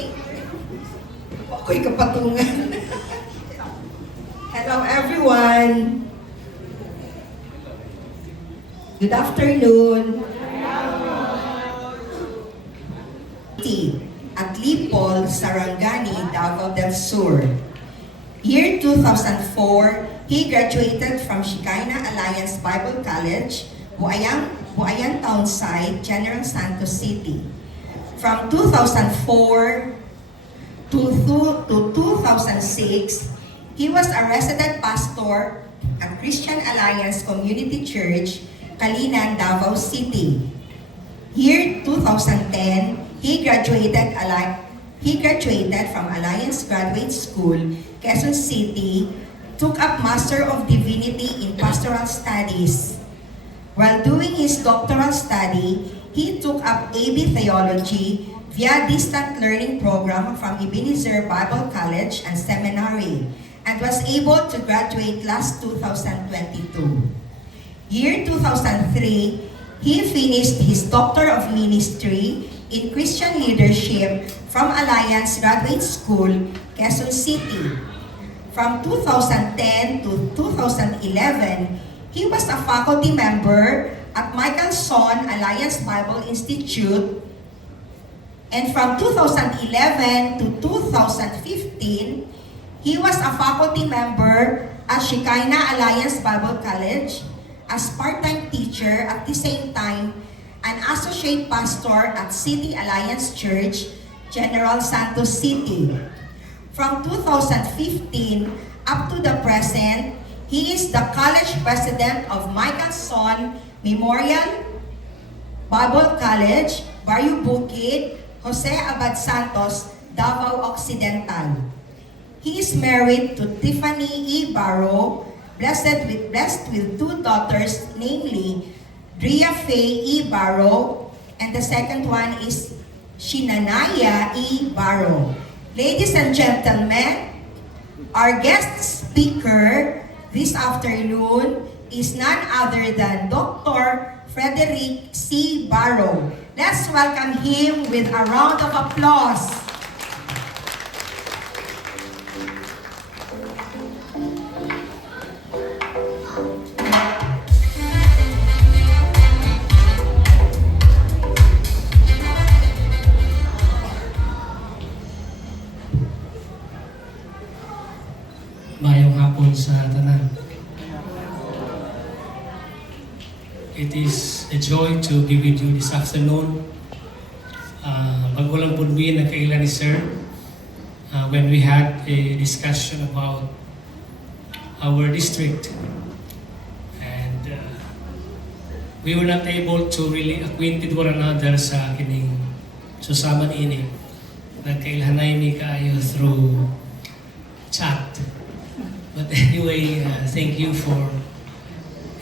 Okay. Ako'y kapatungan. Hello everyone. Good afternoon. At Lipol, Sarangani, Davao del Sur. Year 2004, he graduated from Shekinah Alliance Bible College, Buayan Townside, General Santos City. From 2004 to 2006, he was a resident pastor at Christian Alliance Community Church, Kalinan, Davao City. Year 2010, he graduated from Alliance Graduate School, Quezon City, took up Master of Divinity in Pastoral Studies. While doing his doctoral study, he took up AB Theology via distant learning program from Ebenezer Bible College and Seminary, and was able to graduate last 2022. Year 2003, he finished his Doctor of Ministry in Christian Leadership from Alliance Graduate School, Quezon City. From 2010 to 2011, he was a faculty member at Michael Son Alliance Bible Institute. And from 2011 to 2015, he was a faculty member at Shekinah Alliance Bible College as part-time teacher, at the same time an associate pastor at City Alliance Church, General Santos City. From 2015 up to the present, he is the college president of Michael Son Memorial Bible College, Barrio Bukid, Jose Abad Santos, Davao Occidental. He is married to Tiffany E. Barrow, blessed with two daughters, namely Dria Faye E. Barrow, and the second one is Shinanaya E. Barrow. Ladies and gentlemen, our guest speaker this afternoon is none other than Dr. Frederick C. Barrow. Let's welcome him with a round of applause. Mayong hapon sa tanan. It is a joy to be with you this afternoon. Bago lang po nagkaila ni Sir, when we had a discussion about our district, and we were not able to really acquaint with one another sa kining susaman ini. Nagkailhanay mi kaayo through chat. But anyway, thank you for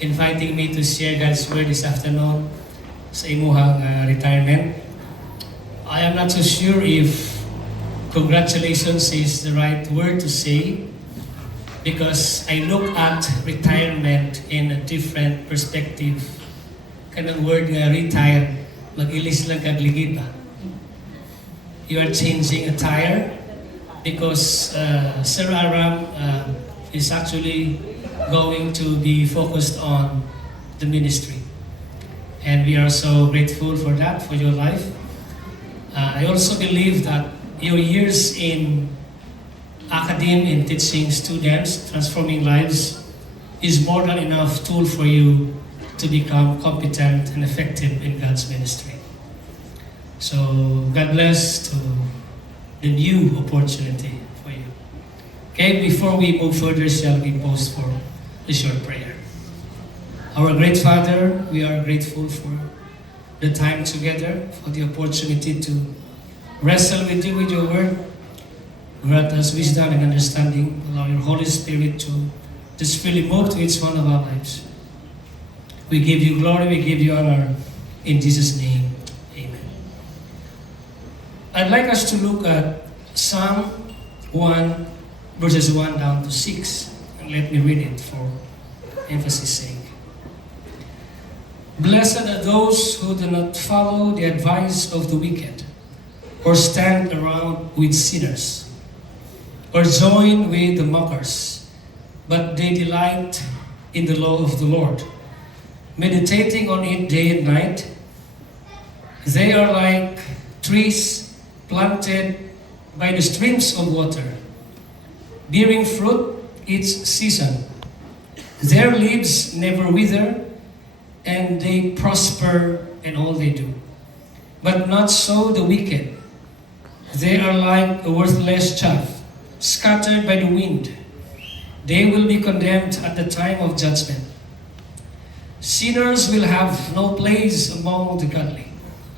inviting me to share God's Word this afternoon sa imuhang retirement. I am not so sure if congratulations is the right word to say, because I look at retirement in a different perspective. Kanang word nga retire, mag-ilis lang kag ligid ba? You are changing attire because Sir Aram is actually going to be focused on the ministry. And we are so grateful for that, for your life. I also believe that your years in academe, in teaching students, transforming lives, is more than enough tool for you to become competent and effective in God's ministry. So God bless to the new opportunity for you. Okay, before we move further, shall we pause for a short prayer. Our great Father, we are grateful for the time together, for the opportunity to wrestle with you with your word. Grant us wisdom and understanding. Allow your Holy Spirit to just really move to each one of our lives. We give you glory, we give you honor. In Jesus' name, amen. I'd like us to look at Psalm 1, verses 1 down to 6. And let me read it for emphasis sake. Blessed are those who do not follow the advice of the wicked, or stand around with sinners, or join with the mockers, but they delight in the law of the Lord, meditating on it day and night. They are like trees planted by the streams of water, bearing fruit each season. Their leaves never wither, and they prosper in all they do. But not so the wicked. They are like a worthless chaff, scattered by the wind. They will be condemned at the time of judgment. Sinners will have no place among the godly,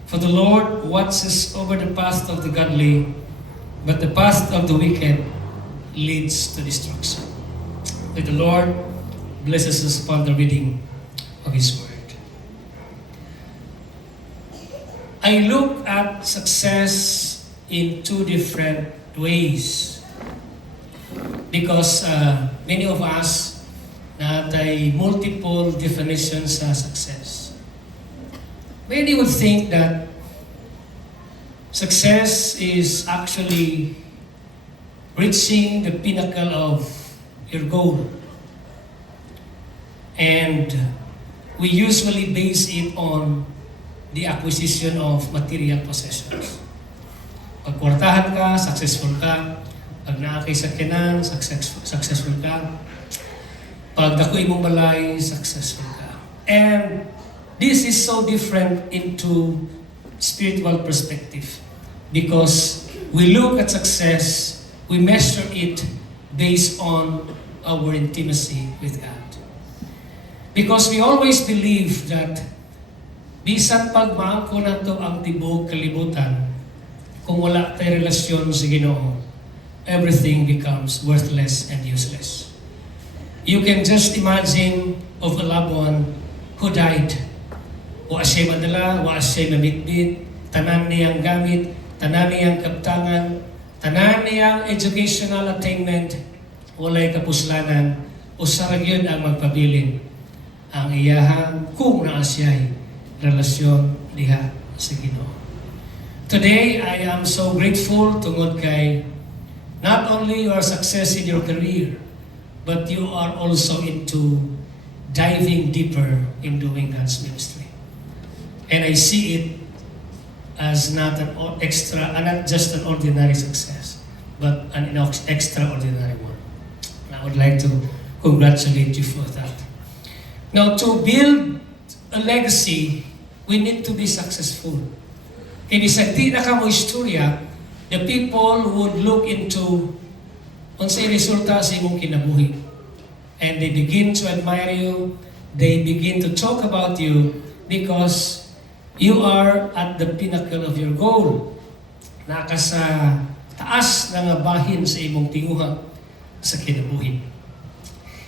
for the Lord watches over the path of the godly, but the path of the wicked leads to destruction. May the Lord blesses us upon the reading of His Word. I look at success in two different ways because many of us natay multiple definitions sa success. Many would think that success is actually reaching the pinnacle of your goal. And we usually base it on the acquisition of material possessions. Pag kwartahan ka, successful ka. Pag naakay sakyanan, successful ka. Pag dakoy mong balay, successful ka. And this is so different into spiritual perspective because we look at success, we measure it based on our intimacy with God. Because we always believe that bisan pag maangko na to ang tibok kalibutan, kung wala tayo relasyon sa Ginoo, everything becomes worthless and useless. You can just imagine of a loved one who died. Wa siya madala, wa siya mabitbit, tanan niyang gamit, tanan niyang kaptangan, tanan niyang educational attainment, walay kapuslanan, usarag yun ang magpabilin. Ang iyahang kung naa siya'y relasyon diha sa Ginoo. Today, I am so grateful tungod kay not only your success in your career, but you are also into diving deeper in doing God's ministry. And I see it as not just an ordinary success, but an extraordinary one. And I would like to congratulate you for that. Now, to build a legacy, we need to be successful. Kaya bisag di na ka mo istorya, the people would look into unsay resulta sa imong kinabuhi. And they begin to admire you, they begin to talk about you because you are at the pinnacle of your goal. Naka sa taas na nga bahin sa imong tinguha sa kinabuhi.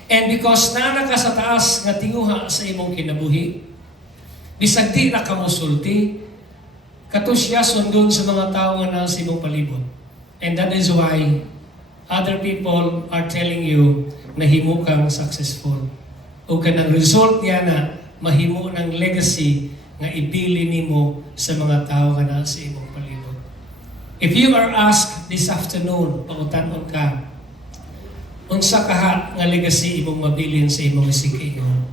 And because naka sa taas nga tinguha sa imong kinabuhi, bisag di na ka mosulti, katusya sundon sa mga tao nga nasa imong palibot. And that is why other people are telling you na himo kang successful. O kanang result niya na mahimo ng legacy nga ibili nimo sa mga tao nga nasa imong palibot. If you are asked this afternoon, pangutanon ka, unsa kaha nga legacy imong mabilin sa imong isikinyo?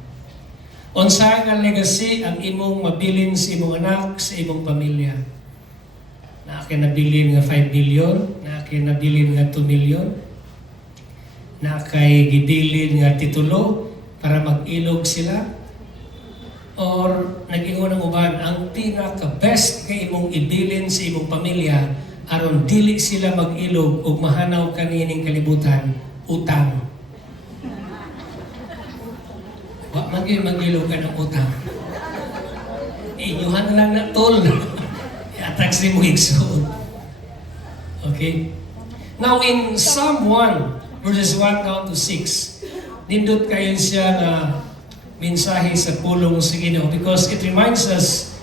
Unsa nga legacy ang imong mabilin sa imong anak, sa imong pamilya? Na kay nabilin nga 5 billion, na kay nabilin nga 2 million, na kay gibilin nga titulo para mag-ilog sila, or nag-ingon ang uban, ang pinaka-best kay imong ibilin sa imong pamilya aron dili sila mag-ilog ug mahanaw kanining kalibutan, utang. Wa man gyud mag-ilog ka ng utang. Inyuhan lang na tol. Atag si mo igsoon. Okay? Now in Psalm 1, verses 1 down to 6, nindot kayo siya na mensahe sa pulong sa Ginoo because it reminds us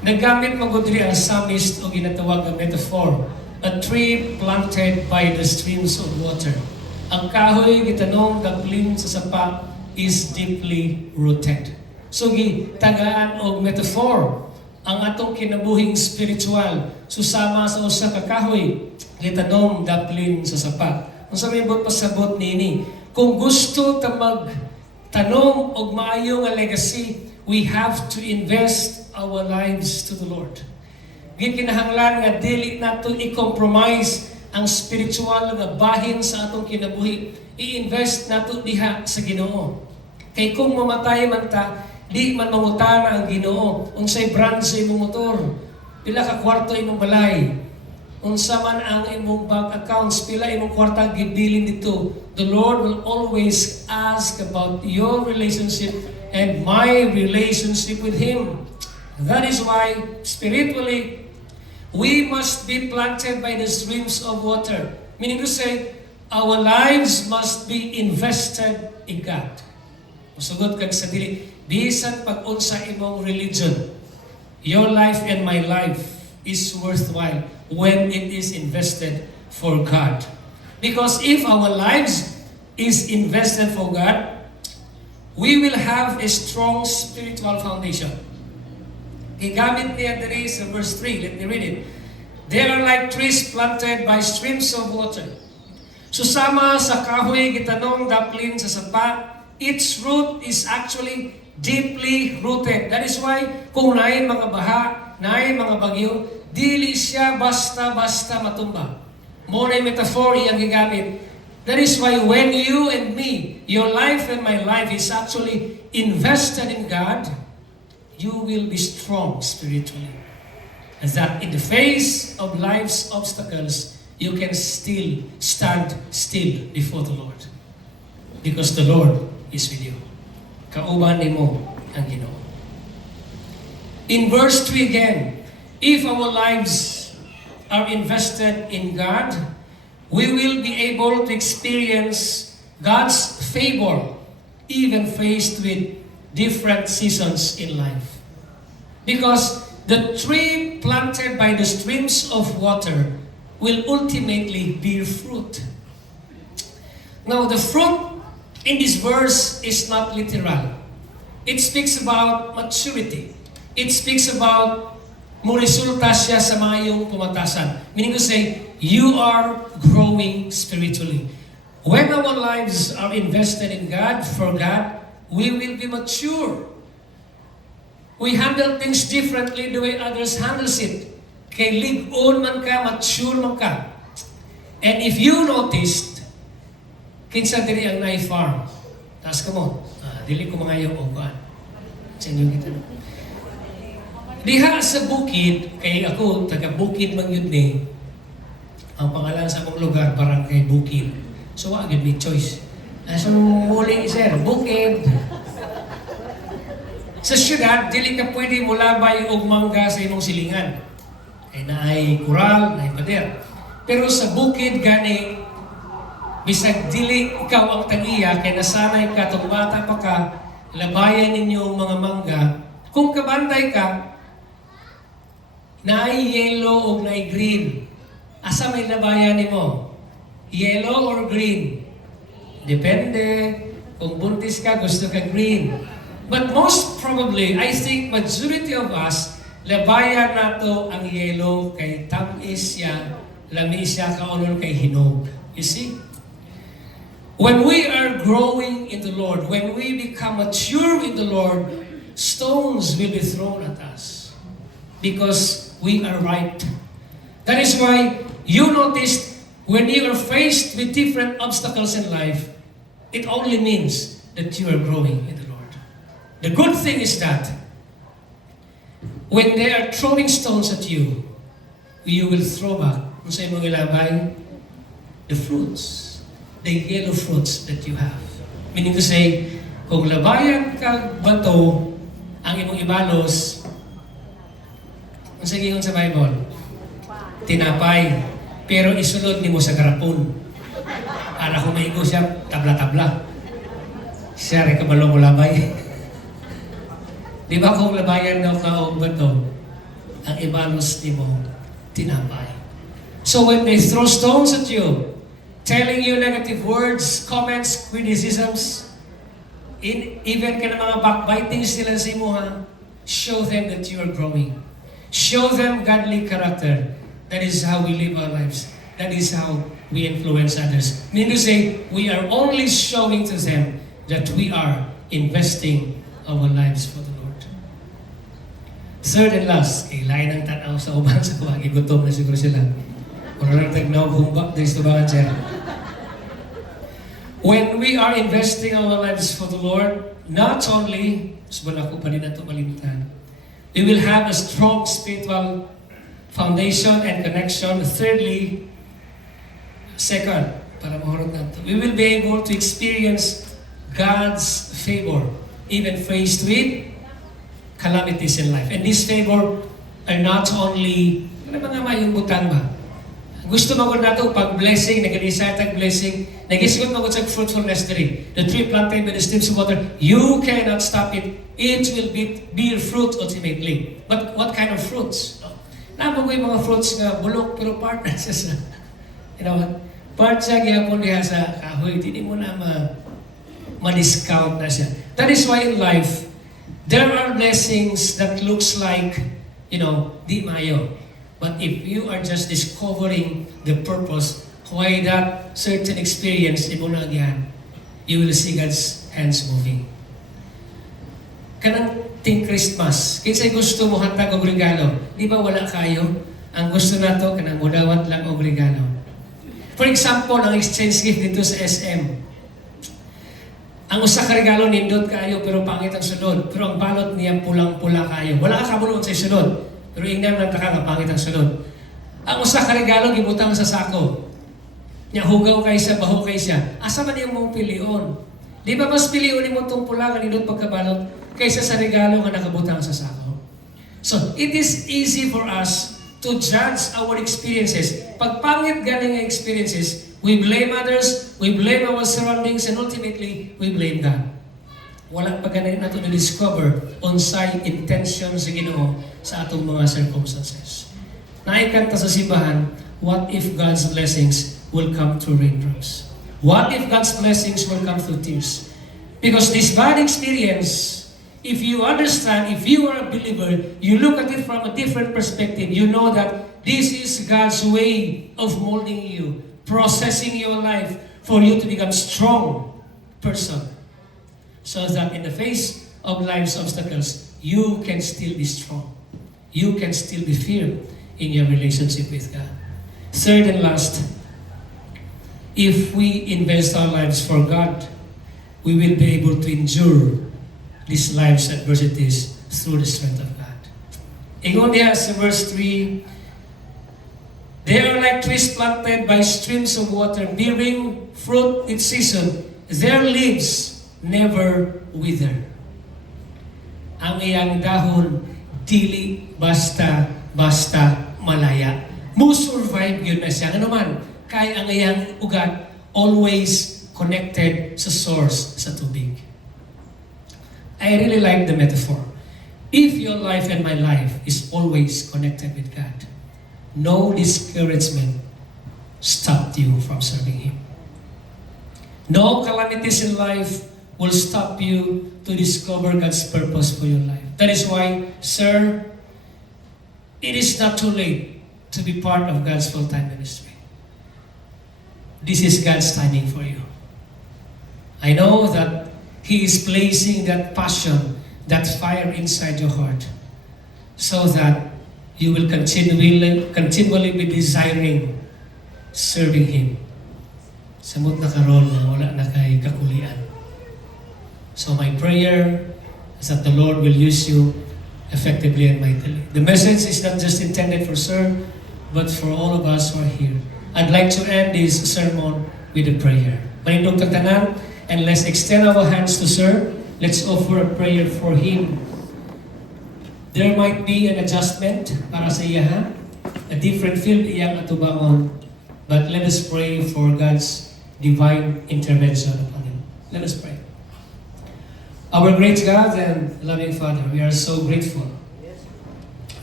nagamit magudri ang psalmist o ginatawag na metaphor, a tree planted by the streams of water. Ang kahoy gitanong daplin sa sapa is deeply rooted. So gitagaan og metaphor ang atong kinabuhing spiritual susama sa usa ka kahoy gitanong daplin sa sapa. Unsa may bot pasabot nini? Kung gusto ta magtanom og maayo nga legacy, we have to invest our lives to the Lord. Gikinahanglan nga dili nato i-compromise ang spiritual nga bahin sa atong kinabuhi. I-invest nato diha sa Ginoo. Kay kung mamatay man ta, di man mangutana ang Ginoo. Unsay brand sa imong motor? Pila ka kwarto imong balay? Unsa man ang imong bank accounts? Pila imong kwarta gibilin dito? The Lord will always ask about your relationship and my relationship with Him. That is why, spiritually, we must be planted by the streams of water. Meaning to say, our lives must be invested in God. Musugot kag sa dili, bisan pag-unsa imong religion, your life and my life is worthwhile when it is invested for God. Because if our lives is invested for God, we will have a strong spiritual foundation. Igamit niya diri sa verse 3. Let me read it. They are like trees planted by streams of water. Susama sa kahoy gitanong daplin sa sapa, its root is actually deeply rooted. That is why kung naay mga baha, naay mga bagyo, dili siya basta-basta matumba. More metaphor iyang gigamit. That is why when you and me, your life and my life is actually invested in God, you will be strong spiritually. As that in the face of life's obstacles, you can still stand still before the Lord. Because the Lord is with you. Kauban nimo ang Ginoo. In verse 3 again, if our lives are invested in God, we will be able to experience God's favor even faced with different seasons in life. Because the tree planted by the streams of water will ultimately bear fruit. Now, the fruit in this verse is not literal. It speaks about maturity. It speaks about muresulta siya sa mga iyong pumatasan. Meaning to say, you are growing spiritually. When our lives are invested in God, for God, we will be mature. We handle things differently the way others handles it. Kay ligon man ka, mature man ka. And if you noticed, kinsa diri ang nai-farm. Taas ka mo. Dili ko mga yung ugaan. Sa inyo kita. Diha sa bukid, kay ako, taga-bukid man yun ni, ang pangalan sa akong lugar, Barangay Bukid. So, agad may choice. So, muli, sir, bukid. Sa syudad, dili ka pwede mulabay og mangga sa imong silingan. Kay naay kural, naay pader. Pero sa bukid gani, bisag dili ikaw ang tagiya, kay nasanay ka, tong bata pa ka, labayan ninyo ang mga mangga. Kung kabanday ka, naay yellow o naay green. Asa may labayan nimo? Yellow or green? Depende. Kung buntis ka, gusto ka green. But most probably, I think majority of us, labayan nato ang yellow kay tamis siya, lami siya kaunol kay hinog. You see? When we are growing in the Lord, when we become mature in the Lord, stones will be thrown at us because we are ripe. That is why you noticed when you are faced with different obstacles in life, it only means that you are growing in the Lord. The good thing is that when they are throwing stones at you, you will throw back kung sa imong ilabay the fruits, the yellow fruits that you have. Meaning to say, kung labayan ka bato ang imong ibalos, kung sa giyon sa Bible, tinapay, pero isulod nimo sa garapon. Para kung maigo siya, tabla-tabla. Siya rin kabalo mo labay. Di ba kung labayan daw ka o bato, ang ibalos nimo, tinapay. So when they throw stones at you, telling you negative words, comments, criticisms, even ka ng mga backbitings nila sa imuha, show them that you are growing. Show them godly character. That is how we live our lives. That is how we influence others. Meaning to say, we are only showing to them that we are investing our lives for the Lord. Third and last, kay lain ang tanaw sa uban sa kuha, gutom na siguro sila. Wala lang tagnaw humba, dahil sa bakan siya. When we are investing our lives for the Lord, not only, subon ako pa rin nato malimtan, we will have a strong spiritual foundation and connection. Thirdly, second, para mahurot nato, we will be able to experience God's favor, even faced with calamities in life. And this favor are not only, ano mga mayong butang ba? Gusto mo nato pag blessing, nag-decide tag blessing, nag-isgot mo sa fruitfulness tree. The tree planted by the streams of water, you cannot stop it. It will bear fruit ultimately. But what kind of fruits? Namo ko yung mga fruits nga bulok, pero part na siya sa, you know what? Part siya gyapon diha sa kahoy, hindi mo na ma-discount na siya. That is why in life, there are blessings that looks like, you know, di mayo. But if you are just discovering the purpose why that certain experience mo na again, you will see God's hands moving. Kanang ting Christmas, kinsay gusto mo hatag og regalo, di ba wala kayo? Ang gusto nato kanang mudawat lang og regalo. For example, ang exchange gift dito sa SM. Ang usa ka regalo nindot kayo pero pangit ang sunod. Pero ang balot niya pulang-pula kayo. Wala ka kabulon sa sunod. Pero ingnan lang taka nga pangit ang sunod. Ang usa ka regalo gibutang sa sako. Nya hugaw kay siya, baho kay siya. Asa man iyang mong pilion? Di ba mas pilion nimo tong pula nga nindot pagkabalot kaysa sa regalo nga nakabutang sa sako? So, it is easy for us to judge our experiences. Pag pangit galing ang experiences, we blame others, we blame our surroundings, and ultimately, we blame God. Walang pagganay nato na-discover unsay intention sa Ginoo sa atong mga circumstances. Naikanta sa simbahan, what if God's blessings will come through raindrops? What if God's blessings will come through tears? Because this bad experience, if you understand, if you are a believer, you look at it from a different perspective, you know that this is God's way of molding you, processing your life for you to become strong person. So that in the face of life's obstacles, you can still be strong. You can still be firm in your relationship with God. Third and last, if we invest our lives for God, we will be able to endure these life's adversities through the strength of God. Ingon diha sa verse 3, they are like trees planted by streams of water, bearing fruit in season. Their leaves never wither. Ang iyang dahon dili basta malaya. Mo survive yun na siya. Ano man, kay ang iyang ugat always connected sa source, sa tubig. I really like the metaphor. If your life and my life is always connected with God, no discouragement stopped you from serving Him. No calamities in life will stop you to discover God's purpose for your life. That is why, sir, it is not too late to be part of God's full-time ministry. This is God's timing for you. I know that He is placing that passion, that fire inside your heart, so that you will continually be desiring serving Him. Samot na karon na wala na kay kakulian. So my prayer is that the Lord will use you effectively and mightily. The message is not just intended for Sir, but for all of us who are here. I'd like to end this sermon with a prayer. Manindog tanan, and let's extend our hands to Sir. Let's offer a prayer for him. There might be an adjustment para sa iya, ha? A different field iyang atubangon. But let us pray for God's divine intervention upon him. Let us pray. Our great God and loving Father, we are so grateful.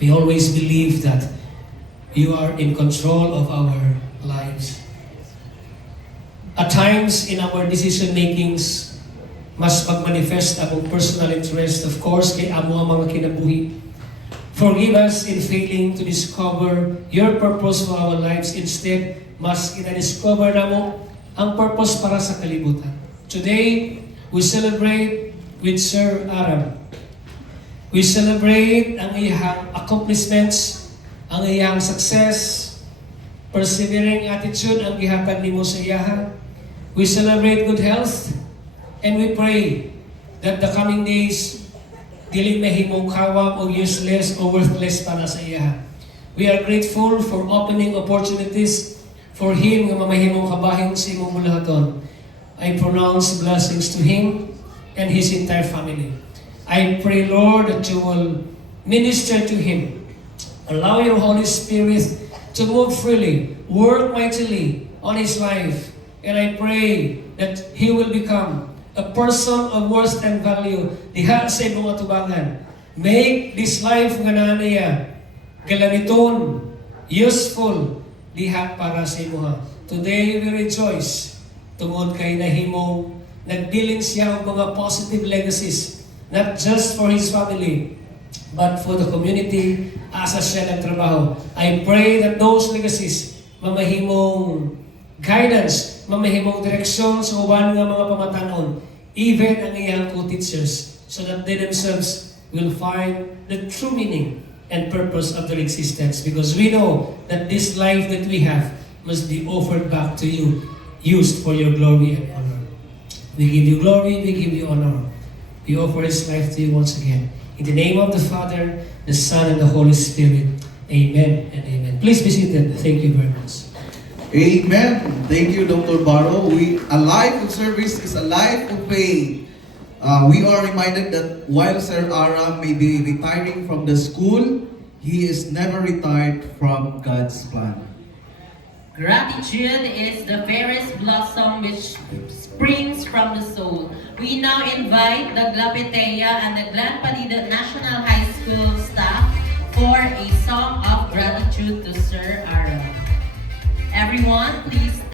We always believe that you are in control of our lives. At times in our decision makings, mas magmanifest ang personal interest, of course, kay amo ang mga kinabuhi. Forgive us in failing to discover your purpose for our lives. Instead, mas ina-discover na mo ang purpose para sa kalibutan. Today, we celebrate with Sir Aram. We celebrate ang iyang accomplishments, ang iyang success, persevering attitude ang gihatag nimo sa iyaha. We celebrate good health, and we pray that the coming days dili mahimong kawam o useless o worthless para sa iya. We are grateful for opening opportunities for him nga mamahimong kabahin sa imong bulahaton. I pronounce blessings to him and his entire family. I pray, Lord, that you will minister to him. Allow your Holy Spirit to move freely, work mightily on his life. And I pray that he will become a person of worth and value diha sa imong atubangan. Make this life nga naa niya galamiton, useful diha para sa imuha. Today we rejoice tungod kay nahimong nagbilin siya og mga positive legacies, not just for his family but for the community asa siya nagtrabaho. I pray that those legacies mamahimong guidance, mamahimong direksyon sa uban nga mga pamatanon, even ang iyang co-teachers, so that they themselves will find the true meaning and purpose of their existence. Because we know that this life that we have must be offered back to you, used for your glory and honor. We give you glory, we give you honor. We offer His life to you once again. In the name of the Father, the Son, and the Holy Spirit. Amen and amen. Please be seated. Thank you very much. Amen. Thank you, Dr. Barrow. A life of service is a life of faith. We are reminded that while Sir Aram may be retiring from the school, he is never retired from God's plan. Gratitude is the fairest blossom which springs from the soul. We now invite the Glapetea and the Glan Palida National High School staff for a song of gratitude to Sir Aram. Everyone, please